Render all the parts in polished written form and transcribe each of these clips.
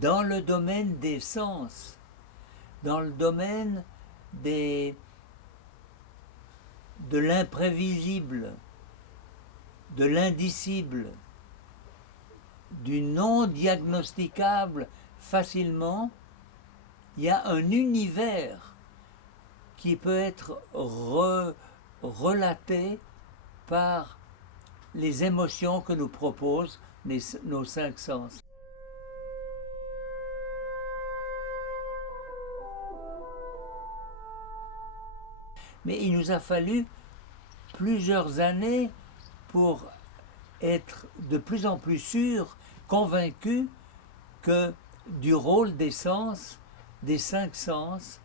dans le domaine des sens, dans le domaine de l'imprévisible, de l'indicible, du non diagnosticable facilement. Il y a un univers qui peut être relaté par les émotions que nous proposent nos cinq sens. Mais il nous a fallu plusieurs années pour être de plus en plus sûrs, convaincus que du rôle des sens, des cinq sens,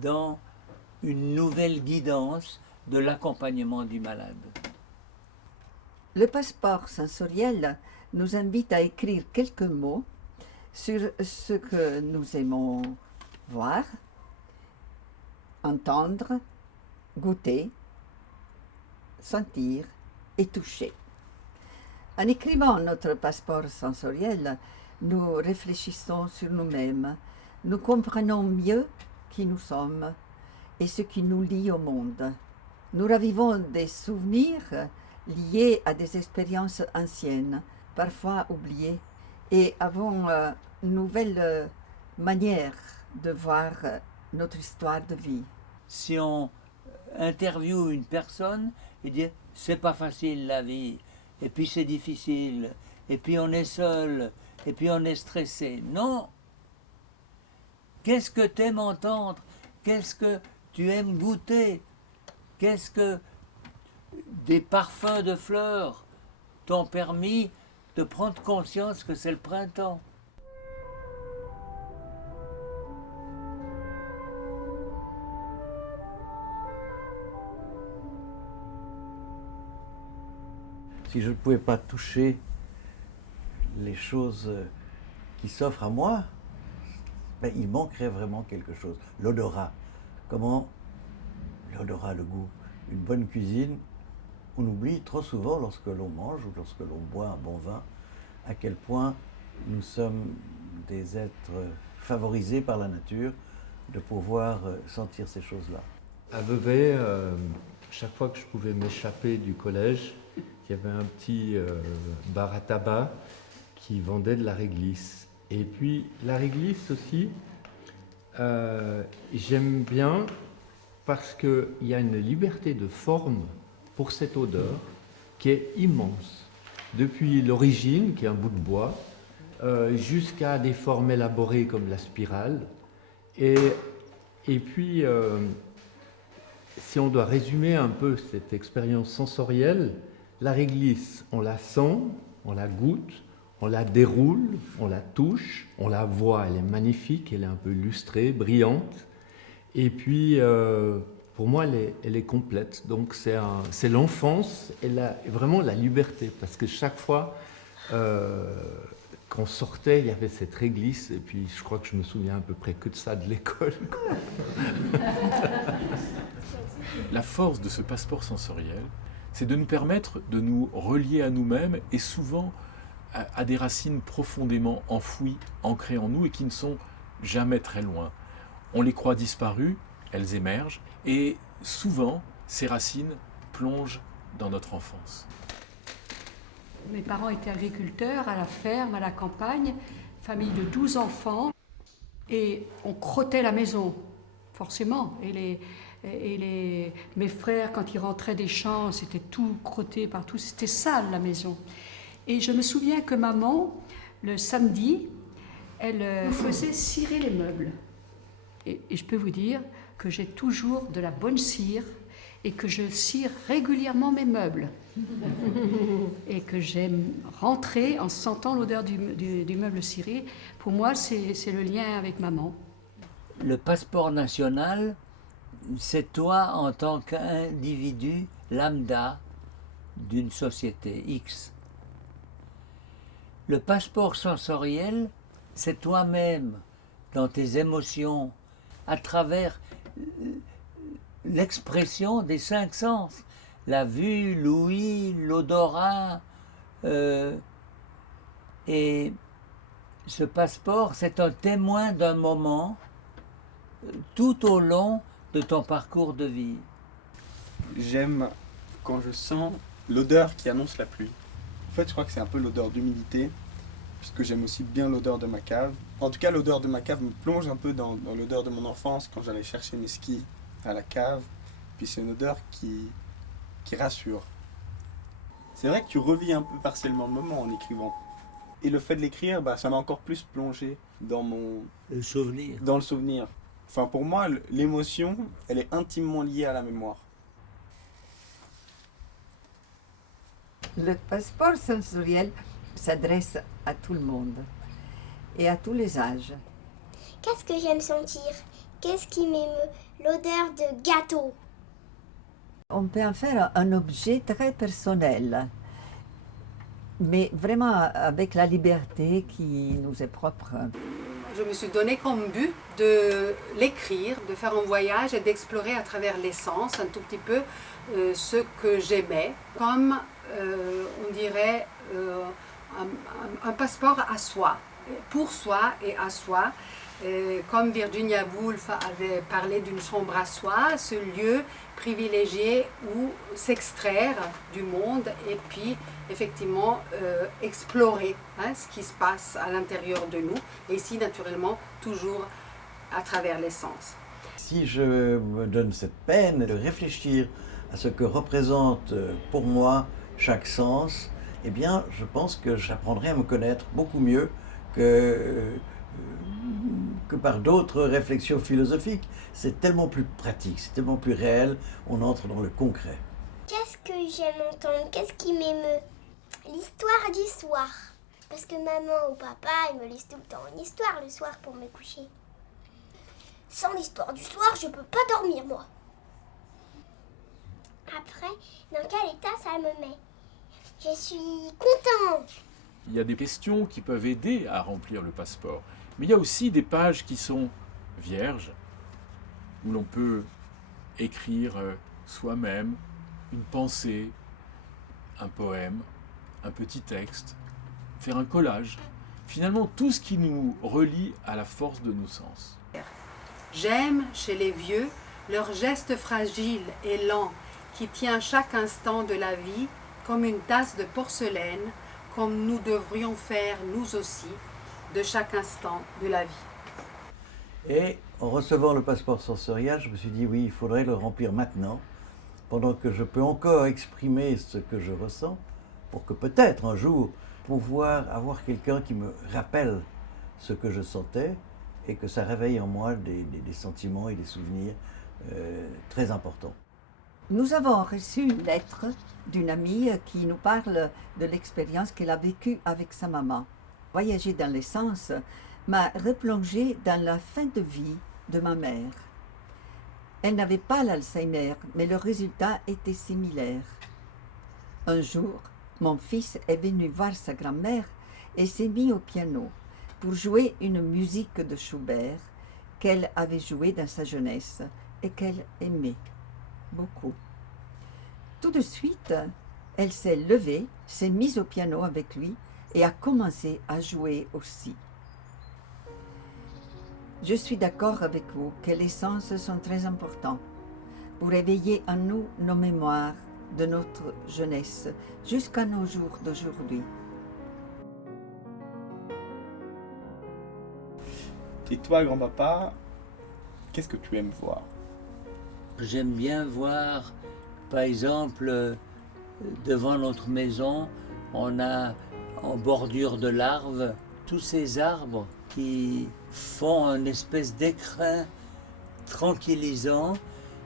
dans une nouvelle guidance de l'accompagnement du malade. Le passeport sensoriel nous invite à écrire quelques mots sur ce que nous aimons voir, entendre, goûter, sentir et toucher. En écrivant notre passeport sensoriel, nous réfléchissons sur nous-mêmes, nous comprenons mieux qui nous sommes et ce qui nous lie au monde. Nous ravivons des souvenirs liés à des expériences anciennes, parfois oubliées, et avons une nouvelle manière de voir notre histoire de vie. Si on interviewe une personne et dit c'est pas facile la vie, et puis c'est difficile, et puis on est seul, et puis on est stressé. Non! Qu'est-ce que tu aimes entendre? Qu'est-ce que tu aimes goûter? Qu'est-ce que des parfums de fleurs t'ont permis de prendre conscience que c'est le printemps? Si je ne pouvais pas toucher les choses qui s'offrent à moi, ben, il manquerait vraiment quelque chose. L'odorat. Comment l'odorat, le goût. Une bonne cuisine, on oublie trop souvent lorsque l'on mange ou lorsque l'on boit un bon vin, à quel point nous sommes des êtres favorisés par la nature de pouvoir sentir ces choses-là. À Vevey, chaque fois que je pouvais m'échapper du collège, il y avait un petit bar à tabac qui vendait de la réglisse. Et puis la réglisse aussi, j'aime bien parce qu'il y a une liberté de forme pour cette odeur qui est immense. Depuis l'origine, qui est un bout de bois, jusqu'à des formes élaborées comme la spirale. Et puis, si on doit résumer un peu cette expérience sensorielle, la réglisse, on la sent, on la goûte, on la déroule, on la touche, on la voit, elle est magnifique, elle est un peu lustrée, brillante. Et puis, pour moi, elle est complète. Donc, c'est l'enfance et vraiment la liberté. Parce que chaque fois qu'on sortait, il y avait cette réglisse. Et puis, je crois que je me souviens à peu près que de ça de l'école. La force de ce passeport sensoriel, c'est de nous permettre de nous relier à nous-mêmes et souvent à des racines profondément enfouies, ancrées en nous et qui ne sont jamais très loin. On les croit disparues, elles émergent et souvent ces racines plongent dans notre enfance. Mes parents étaient agriculteurs à la ferme, à la campagne, famille de 12 enfants et on crottait la maison, forcément. Mes frères, quand ils rentraient des champs, c'était tout crotté partout, c'était sale la maison. Et je me souviens que maman, le samedi, elle faisait cirer les meubles. Et je peux vous dire que j'ai toujours de la bonne cire et que je cire régulièrement mes meubles. Et que j'aime rentrer en sentant l'odeur du meuble ciré. Pour moi, c'est le lien avec maman. Le passeport national, c'est toi en tant qu'individu lambda d'une société X. Le passeport sensoriel, c'est toi-même dans tes émotions, à travers l'expression des cinq sens, la vue, l'ouïe, l'odorat, et ce passeport, c'est un témoin d'un moment tout au long de ton parcours de vie. J'aime quand je sens l'odeur qui annonce la pluie. En fait, je crois que c'est un peu l'odeur d'humidité, puisque j'aime aussi bien l'odeur de ma cave. En tout cas, l'odeur de ma cave me plonge un peu dans l'odeur de mon enfance, quand j'allais chercher mes skis à la cave. Puis c'est une odeur qui rassure. C'est vrai que tu revis un peu partiellement le moment en écrivant. Et le fait de l'écrire, ça m'a encore plus plongé dans Le souvenir. dans le souvenir. Enfin, pour moi, l'émotion, elle est intimement liée à la mémoire. Le passeport sensoriel s'adresse à tout le monde et à tous les âges. Qu'est-ce que j'aime sentir? Qu'est-ce qui m'émeut? L'odeur de gâteau. On peut en faire un objet très personnel, mais vraiment avec la liberté qui nous est propre. Je me suis donné comme but de l'écrire, de faire un voyage et d'explorer à travers les sens un tout petit peu ce que j'aimais, comme on dirait un passeport à soi, pour soi et à soi. Comme Virginia Woolf avait parlé d'une chambre à soi, ce lieu privilégié où s'extraire du monde et puis effectivement explorer ce qui se passe à l'intérieur de nous, et ici naturellement toujours à travers les sens. Si je me donne cette peine de réfléchir à ce que représente pour moi chaque sens, eh bien je pense que j'apprendrai à me connaître beaucoup mieux que par d'autres réflexions philosophiques. C'est tellement plus pratique, c'est tellement plus réel, on entre dans le concret. Qu'est-ce que j'aime entendre? Qu'est-ce qui m'émeut? L'histoire du soir. Parce que maman ou papa, ils me lisent tout le temps une histoire le soir pour me coucher. Sans l'histoire du soir, je peux pas dormir, moi. Après, dans quel état ça me met? Je suis contente. Il y a des questions qui peuvent aider à remplir le passeport. Mais il y a aussi des pages qui sont vierges, où l'on peut écrire soi-même une pensée, un poème, un petit texte, faire un collage. Finalement, tout ce qui nous relie à la force de nos sens. J'aime chez les vieux leur geste fragile et lent qui tient chaque instant de la vie comme une tasse de porcelaine, comme nous devrions faire nous aussi de chaque instant de la vie. Et en recevant le passeport sensoriel, je me suis dit oui, il faudrait le remplir maintenant, pendant que je peux encore exprimer ce que je ressens, pour que peut-être un jour pouvoir avoir quelqu'un qui me rappelle ce que je sentais et que ça réveille en moi des sentiments et des souvenirs très importants. Nous avons reçu une lettre d'une amie qui nous parle de l'expérience qu'elle a vécue avec sa maman. Voyager dans les sens m'a replongé dans la fin de vie de ma mère. Elle n'avait pas l'Alzheimer, mais le résultat était similaire. Un jour, mon fils est venu voir sa grand-mère et s'est mis au piano pour jouer une musique de Schubert qu'elle avait jouée dans sa jeunesse et qu'elle aimait beaucoup. Tout de suite, elle s'est levée, s'est mise au piano avec lui et a commencé à jouer aussi. Je suis d'accord avec vous que les sens sont très importants pour éveiller en nous nos mémoires de notre jeunesse jusqu'à nos jours d'aujourd'hui. Et toi, grand-papa, qu'est-ce que tu aimes voir? J'aime bien voir, par exemple, devant notre maison, on a en bordure de larves tous ces arbres qui font une espèce d'écrin tranquillisant.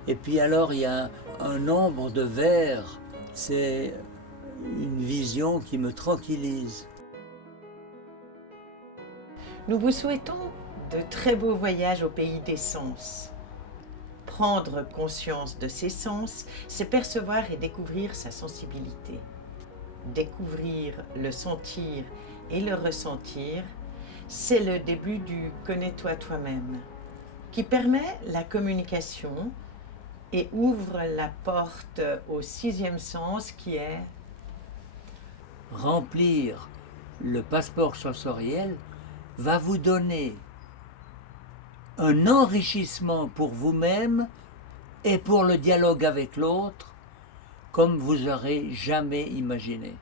Et puis alors il y a un nombre de vers. C'est une vision qui me tranquillise. Nous vous souhaitons de très beaux voyages au pays des sens. Prendre conscience de ses sens, c'est percevoir et découvrir sa sensibilité. Découvrir, le sentir et le ressentir, c'est le début du « connais-toi toi-même » qui permet la communication et ouvre la porte au 6e sens qui est remplir le passeport sensoriel, va vous donner un enrichissement pour vous-même et pour le dialogue avec l'autre comme vous n'aurez jamais imaginé.